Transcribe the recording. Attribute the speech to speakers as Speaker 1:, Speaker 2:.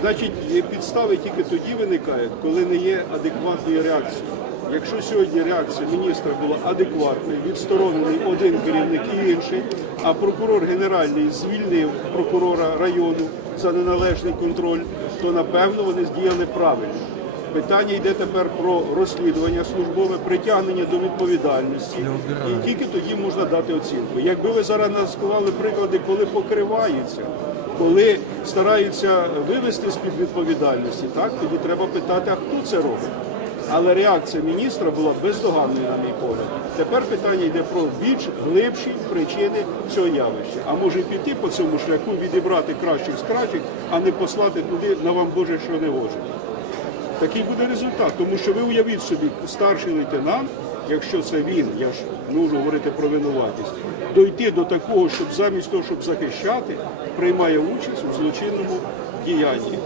Speaker 1: Значить, е, підстави тільки тоді виникають, коли не є адекватної реакції. Якщо сьогодні реакція міністра була адекватною, відсторонений один керівник і інший, а прокурор генеральний звільнив прокурора району за неналежний контроль, то напевно вони здіяли правильно. Питання йде тепер про розслідування службове, притягнення до відповідальності, і тільки тоді можна дати оцінку. Якби ви зараз нас склали приклади, коли покриваються, коли стараються вивести з-під відповідальності, так тоді треба питати, а хто це робить. Але реакція міністра була бездоганною, на мій погляд. Тепер питання йде про більш глибші причини цього явища. А може піти по цьому шляху, відібрати кращих з кращих, а не послати туди на вам Боже, що не може. Такий буде результат, тому що ви уявіть собі, старший лейтенант, якщо це він, я ж можу говорити про винуватість, дойти до такого, щоб замість того, щоб захищати, приймає участь у злочинному діянні.